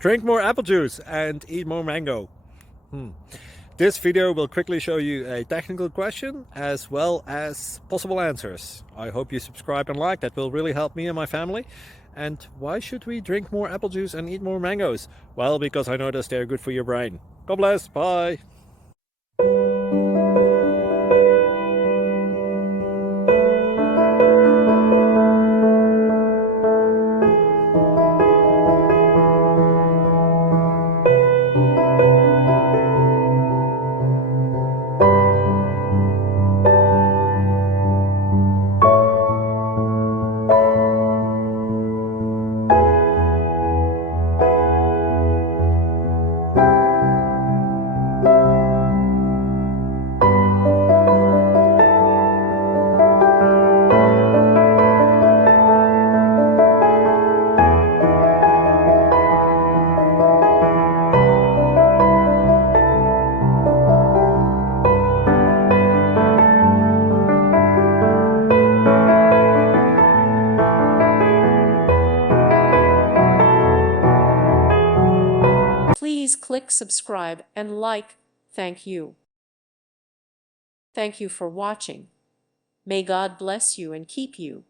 Drink more apple juice and eat more mango. This video will quickly show you a technical question as well as possible answers. I hope you subscribe and like, that will really help me and my family. And why should we drink more apple juice and eat more mangoes? Well, because I noticed they're good for your brain. God bless, bye! Please click subscribe and like. Thank you. Thank you for watching. May God bless you and keep you.